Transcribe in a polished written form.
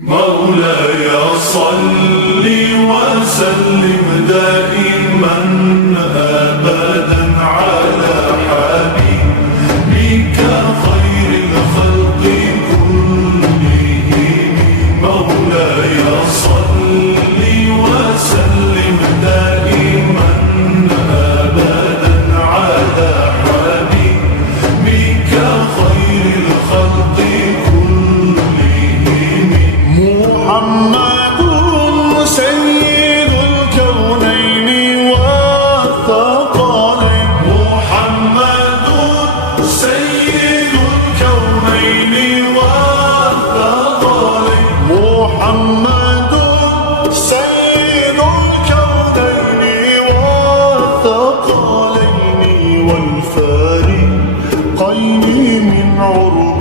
مولاي صل وسلم دائما أبدا على حبيبك خير الخلق كلهم. مولاي صل وسلم دائما أبدا على حبيبك خير الخلق كلهم. محمد سيد الكونين والثقلين. محمد سيد الكونين والثقلين. محمد سيد الكونين والثقلين والفارقين من عرب